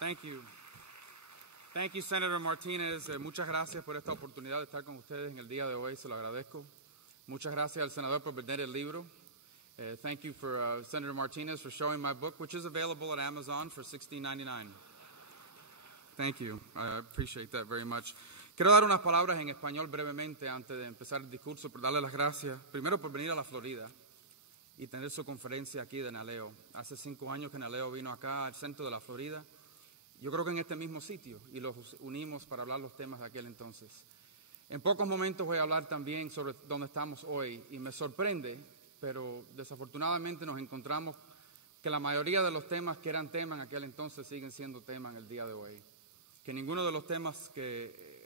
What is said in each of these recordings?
Thank you. Thank you, Senator Martinez. Muchas gracias por esta oportunidad de estar con ustedes en el día de hoy. Se lo agradezco. Muchas gracias al senador por vender el libro. Thank you for Senator Martinez for showing my book, which is available at Amazon for $16.99. Thank you. I appreciate that very much. Quiero dar unas palabras en español brevemente antes de empezar el discurso, por darle las gracias, primero por venir a la Florida y tener su conferencia aquí de NALEO. Hace 5 años que NALEO vino acá al centro de la Florida, yo creo que en este mismo sitio, y los unimos para hablar los temas de aquel entonces. En pocos momentos voy a hablar también sobre dónde estamos hoy, y me sorprende, pero desafortunadamente nos encontramos que la mayoría de los temas que eran tema en aquel entonces siguen siendo tema en el día de hoy. Que ninguno de los temas que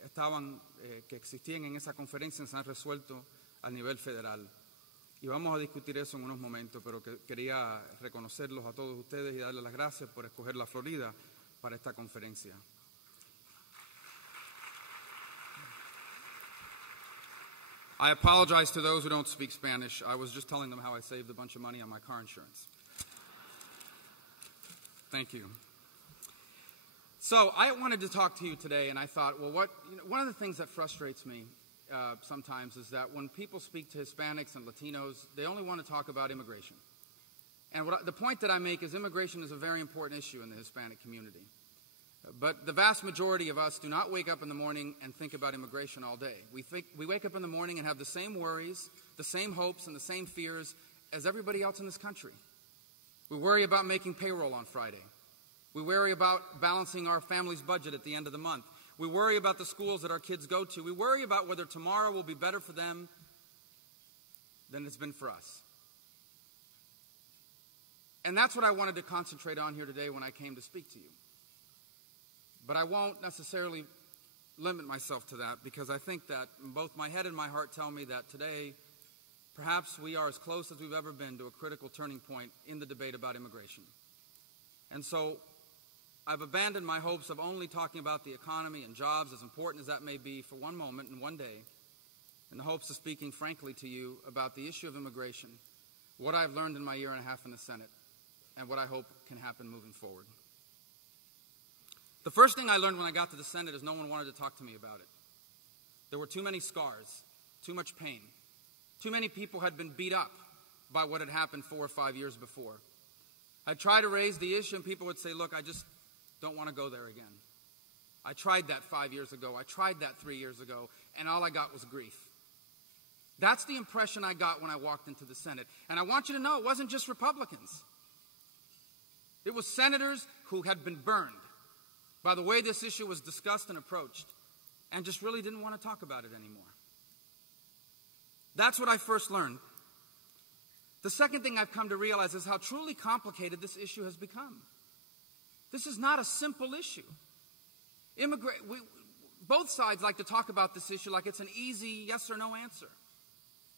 existían en esa conferencia se han resuelto a nivel federal. Y vamos a discutir eso en unos momentos, pero quería reconocerlos a todos ustedes y darles las gracias por escoger la Florida para esta conferencia. I apologize to those who don't speak Spanish. I was just telling them how I saved a bunch of money on my car insurance. Thank you. So I wanted to talk to you today, and I thought, well, one of the things that frustrates me sometimes is that when people speak to Hispanics and Latinos, they only want to talk about immigration. And the point that I make is immigration is a very important issue in the Hispanic community. But the vast majority of us do not wake up in the morning and think about immigration all day. We wake up in the morning and have the same worries, the same hopes, and the same fears as everybody else in this country. We worry about making payroll on Friday. We worry about balancing our family's budget at the end of the month. We worry about the schools that our kids go to. We worry about whether tomorrow will be better for them than it's been for us. And that's what I wanted to concentrate on here today when I came to speak to you. But I won't necessarily limit myself to that, because I think that both my head and my heart tell me that today, perhaps we are as close as we've ever been to a critical turning point in the debate about immigration. And so I've abandoned my hopes of only talking about the economy and jobs, as important as that may be, for one moment and one day, in the hopes of speaking frankly to you about the issue of immigration, what I've learned in my year and a half in the Senate, and what I hope can happen moving forward. The first thing I learned when I got to the Senate is no one wanted to talk to me about it. There were too many scars, too much pain. Too many people had been beat up by what had happened 4 or 5 years before. I'd try to raise the issue and people would say, look, I just don't want to go there again. I tried that 5 years ago. I tried that 3 years ago, and all I got was grief. That's the impression I got when I walked into the Senate. And I want you to know it wasn't just Republicans. It was senators who had been burned by the way this issue was discussed and approached, and just really didn't want to talk about it anymore. That's what I first learned. The second thing I've come to realize is how truly complicated this issue has become. This is not a simple issue. Both sides like to talk about this issue like it's an easy yes or no answer.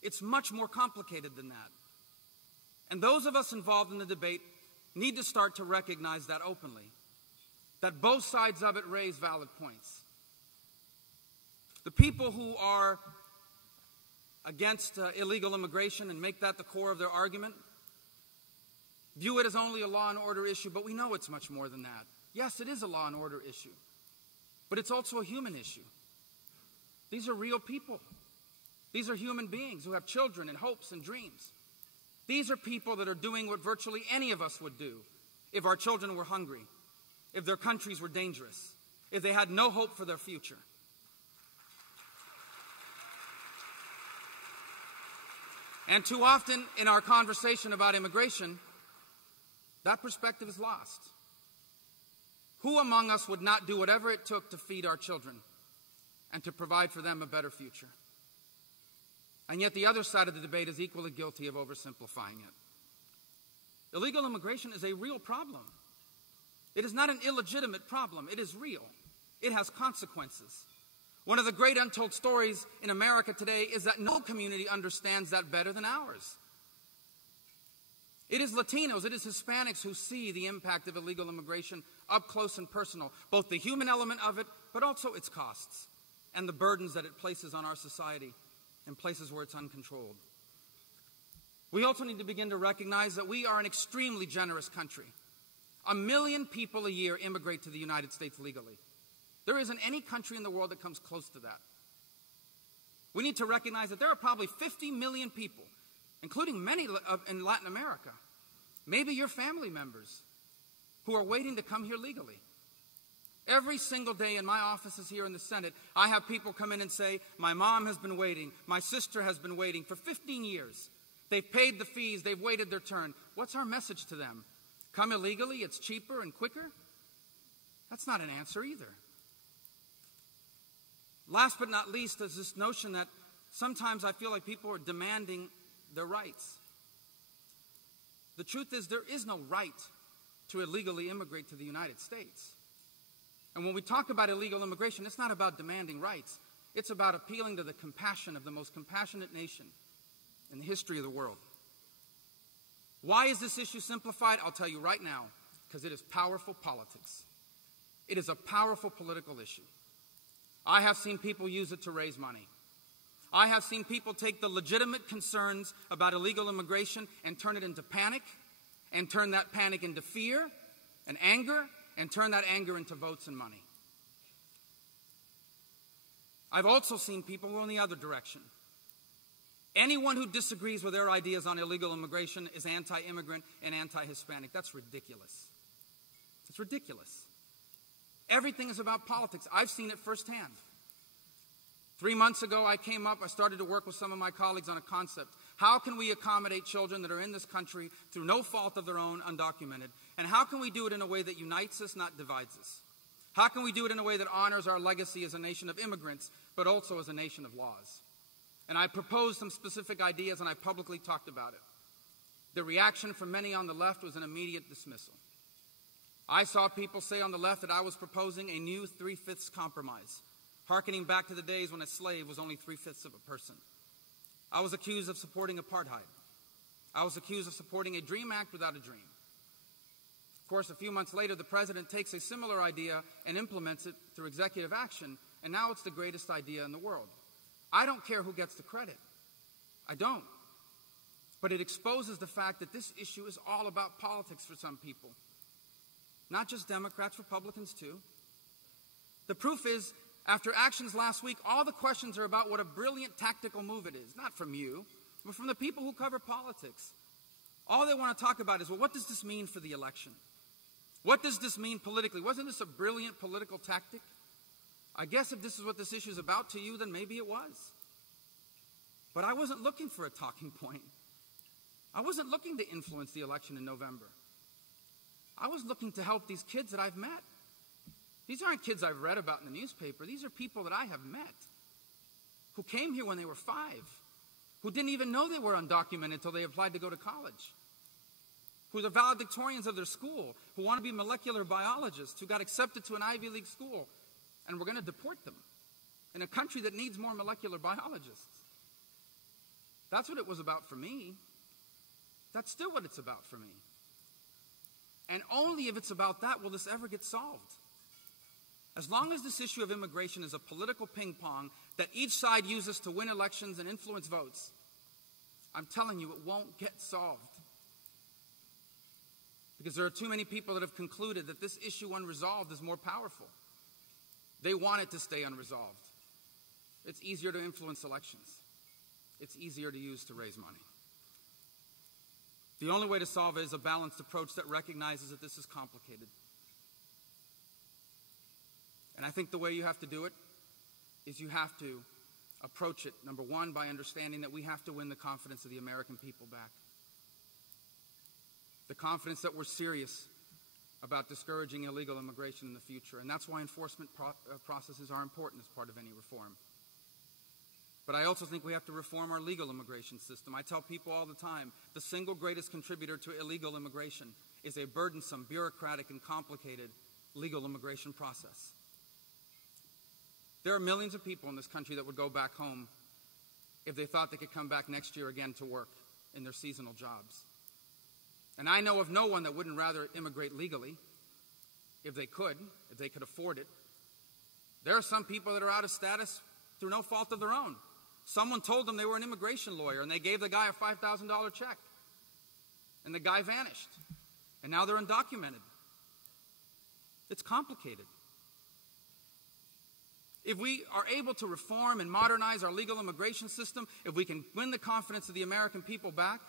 It's much more complicated than that. And those of us involved in the debate need to start to recognize that openly, that both sides of it raise valid points. The people who are against illegal immigration and make that the core of their argument view it as only a law and order issue, but we know it's much more than that. Yes, it is a law and order issue, but it's also a human issue. These are real people. These are human beings who have children and hopes and dreams. These are people that are doing what virtually any of us would do if our children were hungry, if their countries were dangerous, if they had no hope for their future. And too often in our conversation about immigration, that perspective is lost. Who among us would not do whatever it took to feed our children and to provide for them a better future? And yet the other side of the debate is equally guilty of oversimplifying it. Illegal immigration is a real problem. It is not an illegitimate problem. It is real. It has consequences. One of the great untold stories in America today is that no community understands that better than ours. It is Latinos, it is Hispanics who see the impact of illegal immigration up close and personal, both the human element of it, but also its costs and the burdens that it places on our society in places where it's uncontrolled. We also need to begin to recognize that we are an extremely generous country. 1 million people a year immigrate to the United States legally. There isn't any country in the world that comes close to that. We need to recognize that there are probably 50 million people, including many in Latin America, maybe your family members, who are waiting to come here legally. Every single day in my offices here in the Senate, I have people come in and say, my mom has been waiting, my sister has been waiting for 15 years. They've paid the fees, they've waited their turn. What's our message to them? Come illegally, it's cheaper and quicker? That's not an answer either. Last but not least is this notion that sometimes I feel like people are demanding their rights. The truth is there is no right to illegally immigrate to the United States. And when we talk about illegal immigration, it's not about demanding rights. It's about appealing to the compassion of the most compassionate nation in the history of the world. Why is this issue simplified? I'll tell you right now, because it is powerful politics. It is a powerful political issue. I have seen people use it to raise money. I have seen people take the legitimate concerns about illegal immigration and turn it into panic, and turn that panic into fear and anger, and turn that anger into votes and money. I've also seen people go in the other direction. Anyone who disagrees with their ideas on illegal immigration is anti-immigrant and anti-Hispanic. That's ridiculous. It's ridiculous. Everything is about politics. I've seen it firsthand. 3 months ago, I started to work with some of my colleagues on a concept. How can we accommodate children that are in this country through no fault of their own, undocumented? And how can we do it in a way that unites us, not divides us? How can we do it in a way that honors our legacy as a nation of immigrants, but also as a nation of laws? And I proposed some specific ideas, and I publicly talked about it. The reaction from many on the left was an immediate dismissal. I saw people say on the left that I was proposing a new 3/5 compromise, hearkening back to the days when a slave was only 3/5 of a person. I was accused of supporting apartheid. I was accused of supporting a DREAM Act without a dream. Of course, a few months later, the president takes a similar idea and implements it through executive action, and now it's the greatest idea in the world. I don't care who gets the credit. I don't. But it exposes the fact that this issue is all about politics for some people. Not just Democrats, Republicans too. The proof is, after actions last week, all the questions are about what a brilliant tactical move it is. Not from you, but from the people who cover politics. All they want to talk about is, well, what does this mean for the election? What does this mean politically? Wasn't this a brilliant political tactic? I guess if this is what this issue is about to you, then maybe it was. But I wasn't looking for a talking point. I wasn't looking to influence the election in November. I was looking to help these kids that I've met. These aren't kids I've read about in the newspaper. These are people that I have met who came here when they were 5, who didn't even know they were undocumented until they applied to go to college, who are valedictorians of their school, who want to be molecular biologists, who got accepted to an Ivy League school, and we're going to deport them in a country that needs more molecular biologists. That's what it was about for me. That's still what it's about for me. And only if it's about that will this ever get solved. As long as this issue of immigration is a political ping pong that each side uses to win elections and influence votes, I'm telling you, it won't get solved. Because there are too many people that have concluded that this issue unresolved is more powerful. They want it to stay unresolved. It's easier to influence elections. It's easier to use to raise money. The only way to solve it is a balanced approach that recognizes that this is complicated. And I think the way you have to do it is you have to approach it, number one, by understanding that we have to win the confidence of the American people back. The confidence that we're serious about discouraging illegal immigration in the future. And that's why enforcement processes are important as part of any reform. But I also think we have to reform our legal immigration system. I tell people all the time, the single greatest contributor to illegal immigration is a burdensome, bureaucratic, and complicated legal immigration process. There are millions of people in this country that would go back home if they thought they could come back next year again to work in their seasonal jobs. And I know of no one that wouldn't rather immigrate legally if they could afford it. There are some people that are out of status through no fault of their own. Someone told them they were an immigration lawyer, and they gave the guy a $5,000 check. And the guy vanished. And now they're undocumented. It's complicated. If we are able to reform and modernize our legal immigration system, if we can win the confidence of the American people back,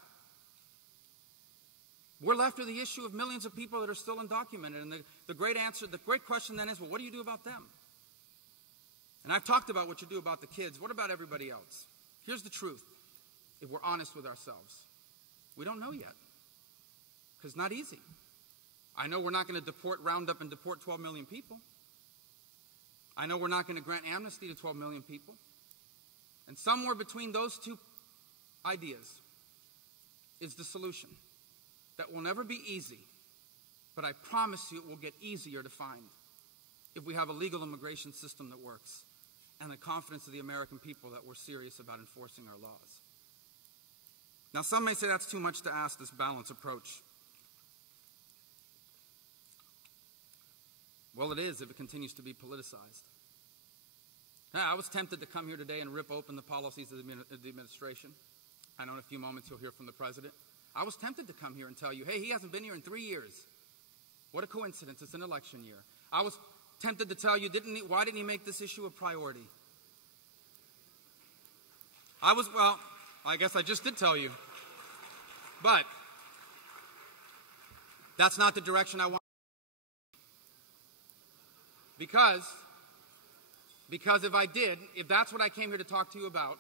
we're left with the issue of millions of people that are still undocumented. And the great question then is, well, what do you do about them? And I've talked about what you do about the kids. What about everybody else? Here's the truth, if we're honest with ourselves. We don't know yet, because it's not easy. I know we're not going to round up and deport 12 million people. I know we're not going to grant amnesty to 12 million people. And somewhere between those two ideas is the solution. That will never be easy, but I promise you it will get easier to find if we have a legal immigration system that works and the confidence of the American people that we're serious about enforcing our laws. Now, some may say that's too much to ask, this balanced approach. Well, it is if it continues to be politicized. Now, I was tempted to come here today and rip open the policies of the administration. I know in a few moments you'll hear from the president. I was tempted to come here and tell you, hey, he hasn't been here in 3 years. What a coincidence, it's an election year. I was tempted to tell you, why didn't he make this issue a priority? Well, I guess I just did tell you. But that's not the direction I want. Because if I did, if that's what I came here to talk to you about,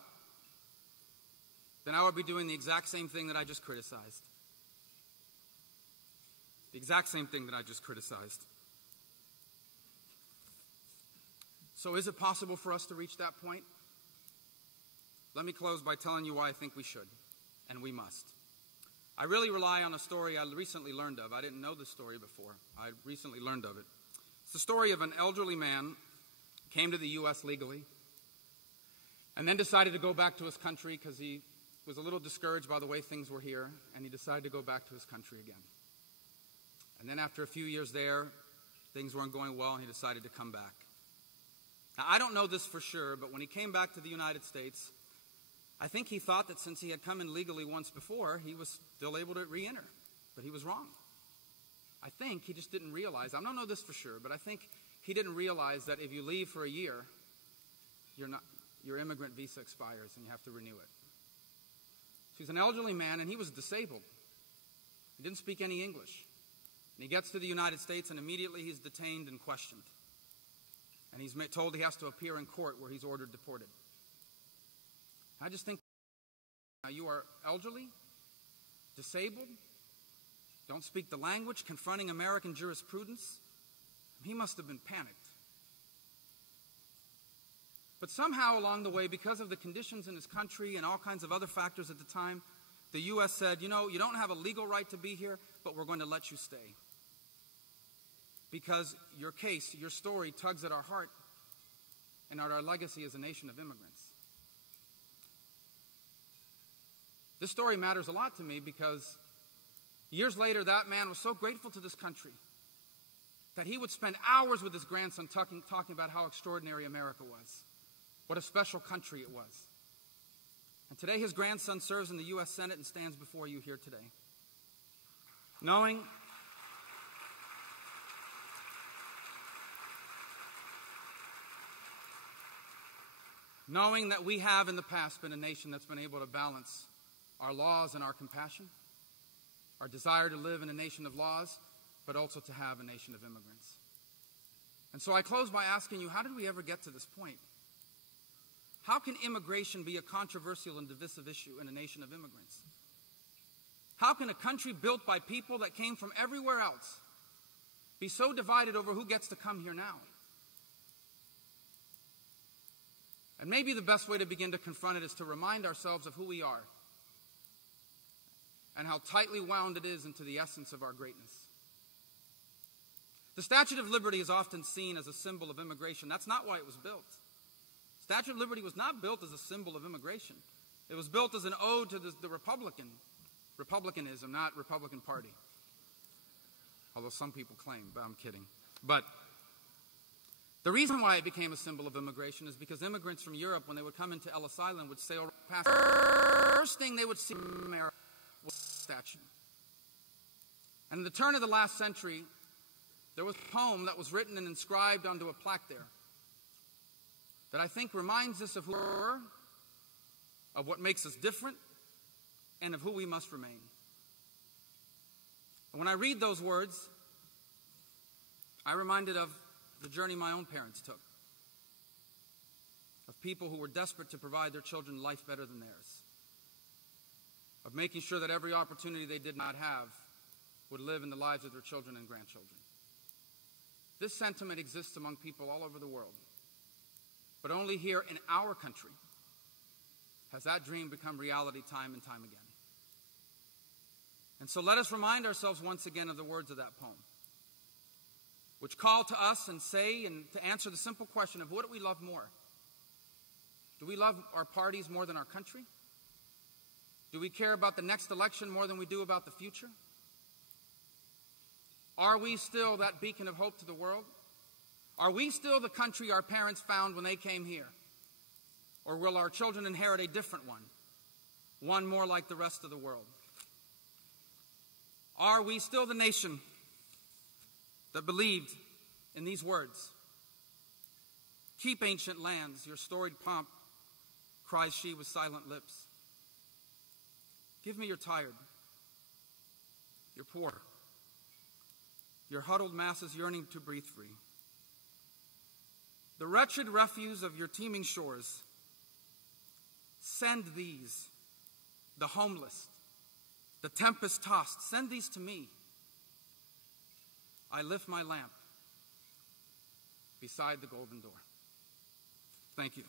then I would be doing the exact same thing that I just criticized. The exact same thing that I just criticized. So is it possible for us to reach that point? Let me close by telling you why I think we should, and we must. I really rely on a story I recently learned of. I didn't know this story before. I recently learned of it. It's the story of an elderly man who came to the U.S. legally and then decided to go back to his country because he was a little discouraged by the way things were here, and he decided to go back to his country again. And then after a few years there, things weren't going well, and he decided to come back. Now, I don't know this for sure, but when he came back to the United States, I think he thought that since he had come in legally once before, he was still able to re-enter, but he was wrong. I think he just didn't realize, I don't know this for sure, but I think he didn't realize that if you leave for a year, your immigrant visa expires and you have to renew it. He's an elderly man, and he was disabled. He didn't speak any English. And he gets to the United States, and immediately he's detained and questioned. And he's told he has to appear in court where he's ordered deported. I just think, now you are elderly, disabled, don't speak the language, confronting American jurisprudence. He must have been panicked. But somehow along the way, because of the conditions in his country and all kinds of other factors at the time, the U.S. said, you know, you don't have a legal right to be here, but we're going to let you stay. Because your case, your story tugs at our heart and at our legacy as a nation of immigrants. This story matters a lot to me because years later, that man was so grateful to this country that he would spend hours with his grandson talking about how extraordinary America was. What a special country it was. And today his grandson serves in the U.S. Senate and stands before you here today. Knowing that we have in the past been a nation that's been able to balance our laws and our compassion, our desire to live in a nation of laws, but also to have a nation of immigrants. And so I close by asking you, how did we ever get to this point? How can immigration be a controversial and divisive issue in a nation of immigrants? How can a country built by people that came from everywhere else be so divided over who gets to come here now? And maybe the best way to begin to confront it is to remind ourselves of who we are and how tightly wound it is into the essence of our greatness. The Statue of Liberty is often seen as a symbol of immigration. That's not why it was built. Statue of Liberty was not built as a symbol of immigration. It was built as an ode to the Republicanism, not Republican Party. Although some people claim, but I'm kidding. But the reason why it became a symbol of immigration is because immigrants from Europe, when they would come into Ellis Island, would sail past. The first thing they would see in America was a statue. And in the turn of the last century, there was a poem that was written and inscribed onto a plaque there that I think reminds us of who we were, of what makes us different, and of who we must remain. And when I read those words, I'm reminded of the journey my own parents took, of people who were desperate to provide their children life better than theirs, of making sure that every opportunity they did not have would live in the lives of their children and grandchildren. This sentiment exists among people all over the world, but only here in our country has that dream become reality time and time again. And so let us remind ourselves once again of the words of that poem, which call to us and say and to answer the simple question of what do we love more? Do we love our parties more than our country? Do we care about the next election more than we do about the future? Are we still that beacon of hope to the world? Are we still the country our parents found when they came here? Or will our children inherit a different one, one more like the rest of the world? Are we still the nation that believed in these words? Keep ancient lands, your storied pomp, cries she with silent lips. Give me your tired, your poor, your huddled masses yearning to breathe free. The wretched refuse of your teeming shores, send these, the homeless, the tempest-tossed, send these to me. I lift my lamp beside the golden door. Thank you.